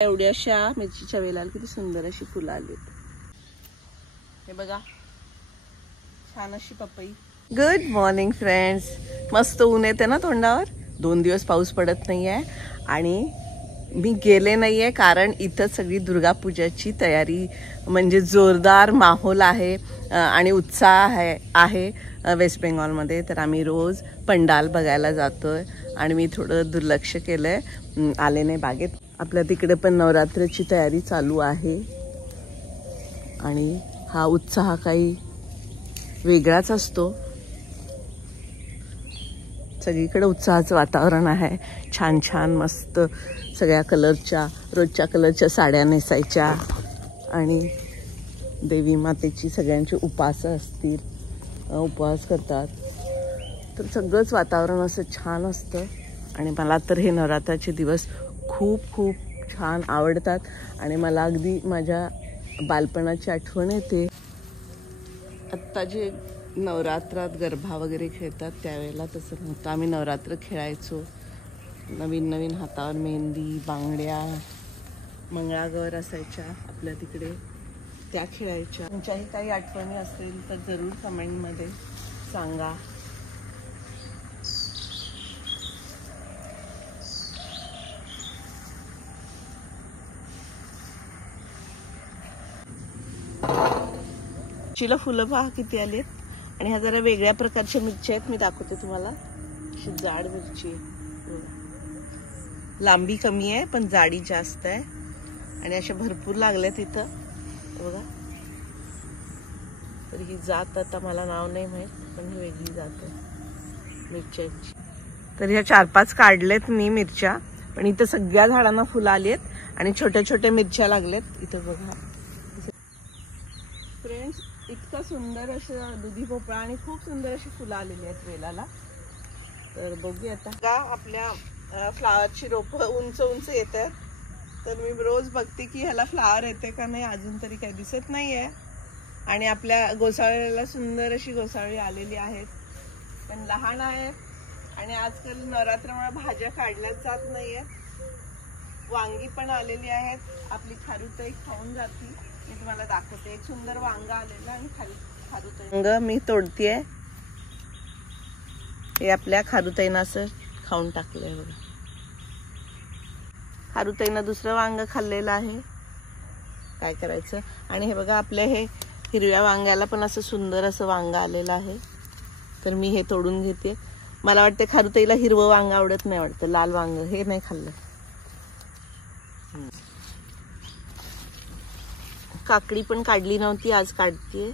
एवढ्याशा मिरचीच्या वेलाला किती सुंदर अशी फुलं आलीत. हे बघा छान अशी पपई. Good morning friends. मस्त ऊन येते ना तोंडावर. 2 दिवस पाऊस पडत नाहीये आणि मी गेले नाहीये कारण इथं सगळी दुर्गा पूजाची तयारी म्हणजे जोरदार माहोल आहे आणि उत्साह आहे वेस्ट बेंगॉलमध्ये. तर आम्ही रोज पंडाल बघायला जातोय आणि मी थोडं दुर्लक्ष केलंय, आले नाही बागेत. आपल्या तिकडे पण नवरात्राची तयारी चालू आहे आणि हा उत्साह काही वेगळाच असतो. सगळीकडे उत्साहाचं वातावरण आहे. छान छान मस्त सगळ्या कलरच्या रोजच्या कलरच्या साड्या नेसायच्या आणि देवी मातेची सगळ्यांचे उपास असतील, उपवास करतात. तर सगळंच वातावरण असं छान असतं आणि मला तर हे नवरात्राचे दिवस खूप खूप छान आवडतात आणि मला अगदी माझ्या बालपणाची आठवण येते. आत्ता जे नवरात्रात गरबा वगैरे खेळतात त्यावेळेला तसं नव्हतं. आम्ही नवरात्र खेळायचो. नवीन नवीन हातावर मेहंदी, बांगड्या, मंगळागौर असायच्या आपल्या तिकडे, त्या खेळायच्या. तुमच्याही काही आठवणी असतील तर जरूर कमेंटमध्ये सांगा. मिरचीला फुलं पहा किती आलीत. आणि ह्या जरा वेगळ्या प्रकारच्या मिरच्या आहेत, मी दाखवते तुम्हाला. अशी जाड मिरची आहे, लांबी कमी आहे पण जाडी जास्त आहे आणि अशा भरपूर लागल्यात इथं बघा. तर ही जात आता मला नाव नाही माहित, पण ही वेगळी जात आहे मिरच्यांची. तर ह्या 4-5 काढलेत मी मिरच्या, पण इथं सगळ्या झाडांना फुलं आली आहेत आणि छोट्या छोट्या मिरच्या लागल्यात इथं बघा. फ्रेंड्स, इतकं सुंदर असं दुधी भोपळा आणि खूप सुंदर अशी फुलं आलेली आहेत वेलाला. तर बघूया आता का आपल्या फ्लावरची रोपं उंच उंच येत आहेत. तर मी रोज बघते की ह्याला फ्लावर येते का नाही, अजून तरी काही दिसत नाहीये. आणि आपल्या गोसाळीला सुंदर अशी गोसाळी आलेली आहेत, पण लहान आहेत आणि आजकाल नवरात्रामुळे भाज्या काढल्याच जात नाहीयेत. वांगी पण आलेली आहेत. आपली खारुताई खाऊन जाती. मी तुम्हाला दाखवते. एक सुंदर वांगा आलेला आणि खारुताई वांग मी तोडतीये. हे आपल्या खारुताईनं असं खाऊन टाकलंय बघा. खारुताईनं दुसरं वांग खाल्लेलं आहे, काय करायचं. आणि हे बघा आपल्या हे हिरव्या वांग्याला पण असं सुंदर असं वांग आलेलं आहे. तर मी हे तोडून घेते. मला वाटतं खारुताईला हिरवं वांग आवडत नाही, वाटतं लाल वांग हे नाही खाल्लं. काकडी पण काढली नव्हती, आज काढतीये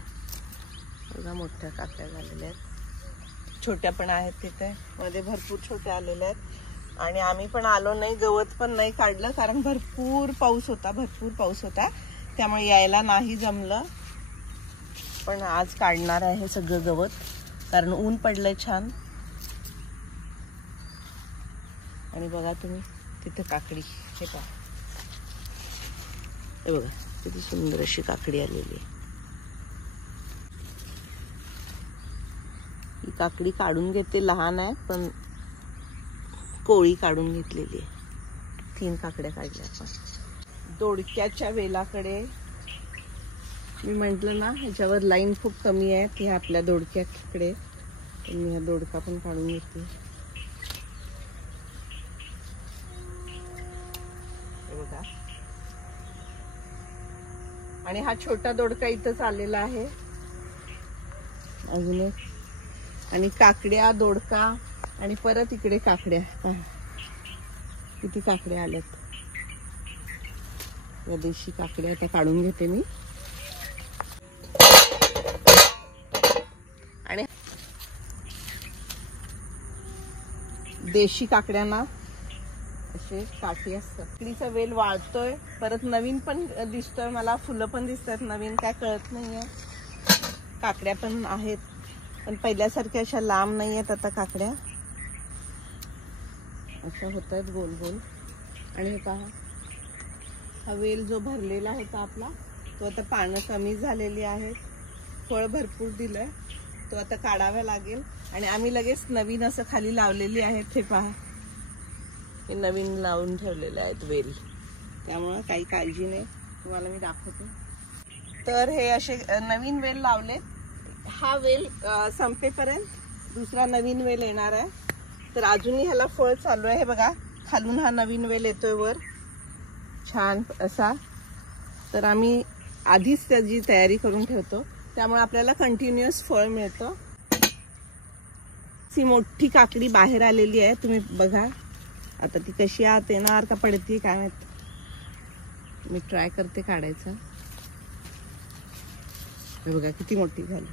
बघा. मोठ्या काकड्या झालेल्या आहेत, छोट्या पण आहेत तिथे, मध्ये भरपूर छोट्या आलेल्या आहेत. आणि आम्ही पण आलो नाही, गवत पण नाही काढलं कारण भरपूर पाऊस होता, त्यामुळे यायला नाही जमलं. पण आज काढणार आहे सगळं गवत कारण ऊन पडलंय छान. आणि बघा तुम्ही तिथे काकडी, हे पहा, हे बघा किती सुंदर अशी काकडी आलेली आहे. ही काकडी काढून घेते, लहान आहे पण कोळी काढून घेतलेली आहे. 3 काकड्या काढल्या आपण. दोडक्याच्या वेलाकडे मी म्हंटल ना, ह्याच्यावर लाईन खूप कमी आहे, ती आपल्या दोडक्याकडे. मी हा दोडका पण काढून घेते. हे बघा. आणि हा छोटा दोडका इथंच आलेला आहे अजून एक. आणि काकड्या, दोडका आणि परत इकडे काकड्या. किती काकड्या आल्यात. या देशी काकड्या आता काढून घेते मी. आणि देशी काकड्यांना असे काठी असतात. काकडीचा वेल वाळतोय, परत नवीन पण दिसतोय मला, फुलं पण दिसतात नवीन, काय कळत नाहीये. काकड्या पण आहेत पण पहिल्यासारख्या अशा लांब नाही आहेत आता काकड्या, अशा होत आहेत गोल गोल. आणि हे पहा, हा वेल जो भरलेला होता आपला तो आता पानं कमी झालेली आहेत, फळ भरपूर दिलंय, तो आता काढावा लागेल. आणि आम्ही लगेच नवीन असं खाली लावलेली आहेत. हे पहा, हे नवीन लावून ठेवलेले आहेत वेल. त्यामुळं काही काळजी नाही, तुम्हाला मी दाखवते. तर हे असे नवीन वेल लावले. हा वेल संपेपर्यंत दुसरा नवीन वेल येणार आहे. तर अजूनही ह्याला फळ चालू आहे. हे बघा, खालून हा नवीन वेल येतोय वर छान असा. तर आम्ही आधीच त्याची तयारी करून ठेवतो, त्यामुळे आपल्याला कंटिन्युअस फळ मिळतं. ती मोठी काकडी बाहेर आलेली आहे, तुम्ही बघा. आता ती कशी आत येणार का पडते काय माहित. मी ट्राय करते काढायचं. हे बघा किती मोठी झाली.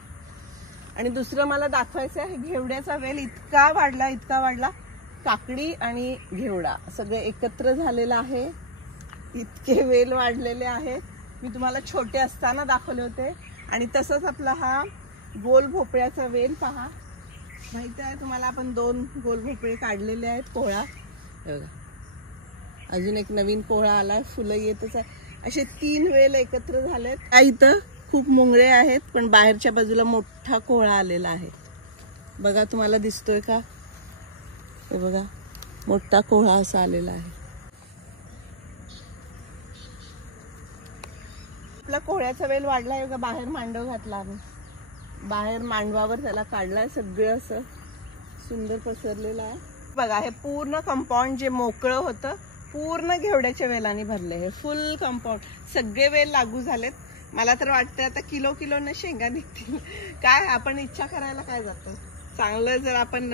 आणि दुसरं मला दाखवायचं आहे, घेवड्याचा वेल इतका वाढला. काकडी आणि घेवडा सगळे एकत्र झालेला आहे. इतके वेल वाढलेले आहेत. मी तुम्हाला छोटे असताना दाखवले होते. आणि तसंच आपला हा गोल भोपळ्याचा वेल पहा, माहिती आहे तुम्हाला, आपण 2 गोल भोपळे काढलेले आहेत. कोहळा बघा, अजून एक नवीन कोहळा आलाय, फुलं येतच आहे. असे 3 वेल एकत्र झालेत. इथं खूप मुंगळे आहेत, पण बाहेरच्या बाजूला मोठा कोहळा आलेला आहे. बघा, तुम्हाला दिसतोय का? हे बघा, मोठा कोहळा असा आलेला आहे. आपला कोहळ्याचा वेल वाढला आहे. बाहेर मांडव घातला आम्ही, बाहेर मांडवावर त्याला काढलाय. सगळं असं सुंदर पसरलेलं आहे. बघा, हे पूर्ण कंपाऊंड जे मोकळं होतं पूर्ण घेवड्याच्या वेलांनी भरले. हे फुल कंपाऊंड, सगळे वेल लागू झालेत. मला तर वाटतं आता किलो शेंगा निघतील. काय आपण इच्छा करायला काय जातं. चांगलं जर आपण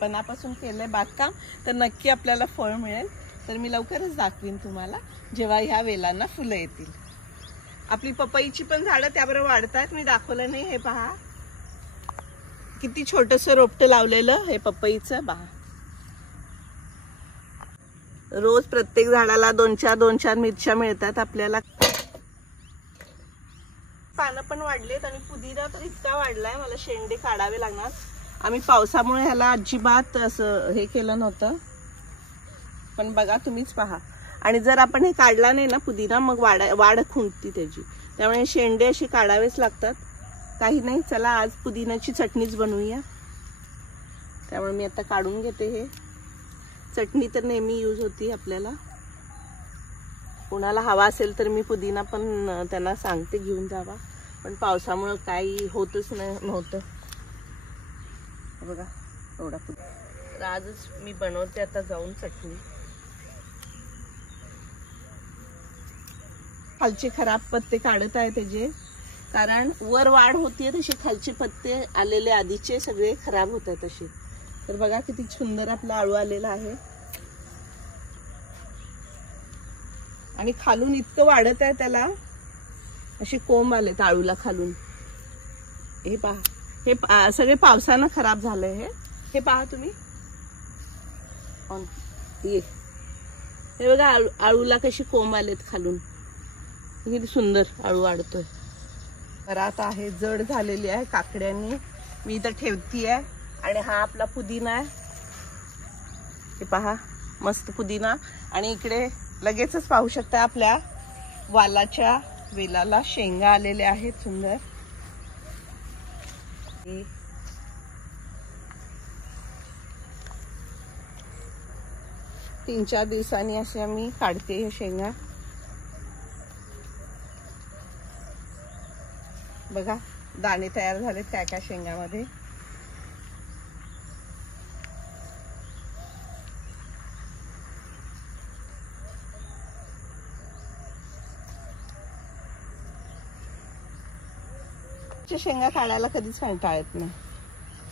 मनापासून केलंय बागकाम तर नक्की आपल्याला फळ मिळेल. तर मी लवकरच दाखवीन तुम्हाला जेव्हा ह्या वेलांना फुलं येतील. आपली पपईची पण झाडं त्याबरोबर वाढतात. मी दाखवलं नाही. हे पहा किती छोटस रोपटं लावलेलं हे पपईचं. पहा, रोज प्रत्येक झाडाला 2-4 मिरच्या मिळतात आपल्याला. पानं पण वाढलेत आणि पुदिना तर इतका वाढलाय, मला शेंडे काढावे लागणार. आम्ही पावसामुळे ह्याला अजिबात असं हे केलं नव्हतं, पण बघा तुम्हीच पहा. आणि जर आपण हे काढला नाही ना पुदिना, मग वाढ खुंटती त्याची. त्यामुळे शेंडे असे काढावेच लागतात. काही नाही, चला आज पुदिन्याची चटणीच बनवूया. त्यामुळे मी आता काढून घेते. हे चटणी तर नेहमी यूज होती आपल्याला. कोणाला हवा असेल तर मी पुदिना पण त्यांना सांगते घेऊन जावा, पण पावसामुळे काही होतच नव्हतं. बघा एवढा पुदिना. तर आजच मी बनवते आता जाऊन चटणी. खालचे खराब पत्ते काढत आहे त्याचे, कारण वर वाढ होतीये तसे खालचे पत्ते आलेले आधीचे सगळे खराब होत आहेत असे. तर बघा किती सुंदर आपला आळू आलेला आहे. आणि खालून इतकं वाढत आहे त्याला, असे कोंब आलेत आळूला खालून. हे पहा, हे सगळे पावसानं खराब झालंय. हे पहा तुम्ही. हे बघा आळूला कशी कोंब आलेत खालून. किती सुंदर आळू वाढतोय. घरात आहे, जड झालेली आहे काकड्यांनी. मी इथं ठेवतीये. आणि हा आपला पुदिना आहे. हे पहा मस्त पुदिना. आणि इकडे लगेचच पाहू शकता आपल्या वालाच्या वेलाला शेंगा आलेल्या आहेत सुंदर. 3-4 दिवसांनी असे मी काढते हे शेंगा. बघा दाणे तयार झाले त्या शेंगामध्ये. शेंगा काढायला कधीच कंटाळा येत नाही,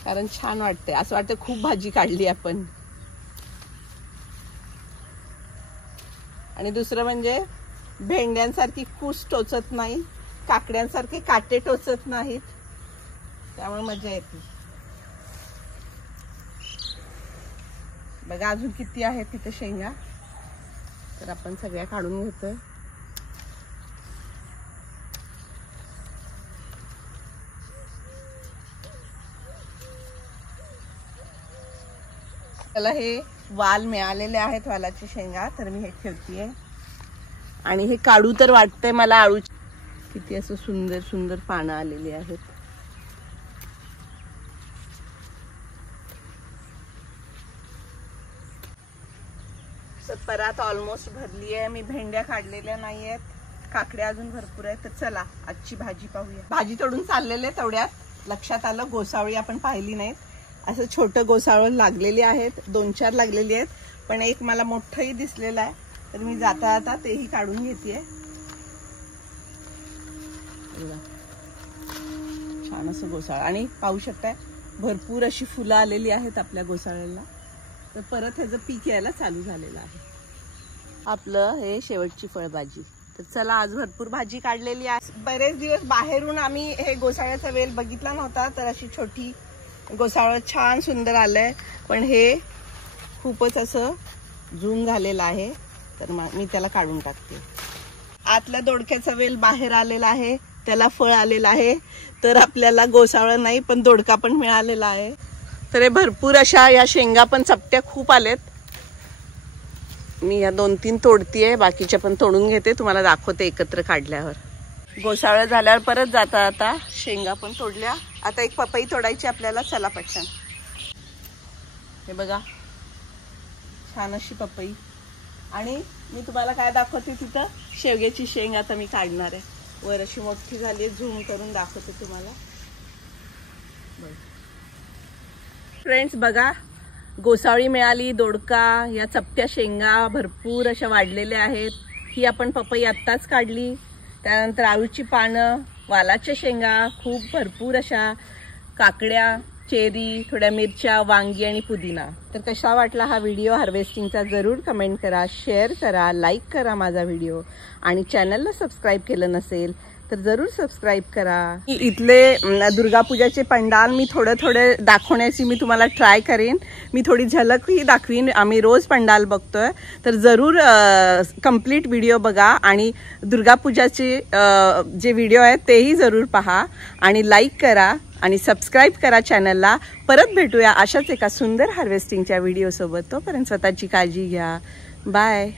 कारण छान वाटते. असं वाटतं खूप भाजी काढली आपण. आणि दुसरं म्हणजे भेंड्यांसारखी कूस टोचत नाही, काकड्यांसारखे काटे टोचत नाहीत, त्यामुळे मजा येते. बघा अजून किती आहेत तिथे शेंगा. तर आपण सगळ्या काढून घेतोय. त्याला हे वाल मिळालेले आहेत, वालाची शेंगा. तर मी हे ठेवतीये. आणि हे काढू तर वाटतंय मला आळू. किती असं सुंदर सुंदर पानं आलेली आहेत. तर परात ऑलमोस्ट भरली आहे. मी भेंड्या काढलेल्या नाही आहेत, काकड्या अजून भरपूर आहेत. तर चला आजची भाजी पाहूया. भाजी तोडून चाललेले तेवढ्यात लक्षात आलं गोसावळी आपण पाहिली नाहीत. असं छोटं गोसावळ लागलेली आहेत, 2-4 लागलेली आहेत, पण एक मला मोठंही दिसलेलं आहे. तर मी जाता जाता तेही काढून घेतेय. छान असं गोसाळ आणि पाहू शकताय भरपूर अशी फुलं आलेली आहेत आपल्या गोसाळ्याला. तर परत ह्याचं पीक यायला चालू झालेलं आहे. आपलं हे शेवटची फळभाजी. तर चला आज भरपूर भाजी काढलेली आहे. बरेच दिवस बाहेरून आम्ही हे गोसाळ्याचा वेल बघितला नव्हता. तर अशी छोटी गोसाळं छान सुंदर आलंय, पण हे खूपच असं जून झालेलं आहे. तर मी त्याला काढून टाकते. आतल्या दोडक्याचा वेल बाहेर आलेला आहे, त्याला फळ आलेलं आहे. तर आपल्याला गोसाळं नाही पण दोडका पण मिळालेला आहे. तर हे भरपूर अशा या शेंगा पण चपट्या खूप आलेत. मी या 2-3 तोडतीये, बाकीच्या पण तोडून घेते, तुम्हाला दाखवते एकत्र काढल्यावर. गोसाळं झाल्यावर परत जाता आता शेंगा पण तोडल्या. आता एक पपई तोडायची आपल्याला. चला पटकन. हे बघा छान अशी पपई. आणि मी तुम्हाला काय दाखवते तिथं शेवग्याची शेंग आता मी काढणार आहे. वर अशी मोठी झाली, झूम करून दाखवते तुम्हाला. फ्रेंड्स बघा गोसावळी मिळाली, दोडका, या चपट्या शेंगा भरपूर अशा वाढलेल्या आहेत. ही आपण पपई आत्ताच काढली. त्यानंतर आळूची पानं, वालाच्या शेंगा खूप भरपूर अशा, काकड्या, चेरी, थोड्या मिरच्या, वांगी आणि पुदिना. तर कसा वाटला हा व्हिडिओ हार्वेस्टिंगचा जरूर कमेंट करा, शेअर करा, लाईक करा माझा व्हिडिओ. आणि चॅनलला सबस्क्राईब केलं नसेल तर जरूर सबस्क्राईब करा. इथले दुर्गापूजाचे पंडाल मी थोडे दाखवण्याची मी तुम्हाला ट्राय करेन. मी थोडी झलकही दाखवीन. आम्ही रोज पंडाल बघतोय, तर जरूर कंप्लीट व्हिडिओ बघा. आणि दुर्गापूजाचे जे व्हिडिओ आहेत तेही जरूर पहा. आणि लाईक करा आणि सबस्क्राईब करा चॅनलला. परत भेटूया अशाच एका सुंदर हार्वेस्टिंगच्या व्हिडिओसोबत. तोपर्यंत स्वतःची काळजी घ्या. बाय.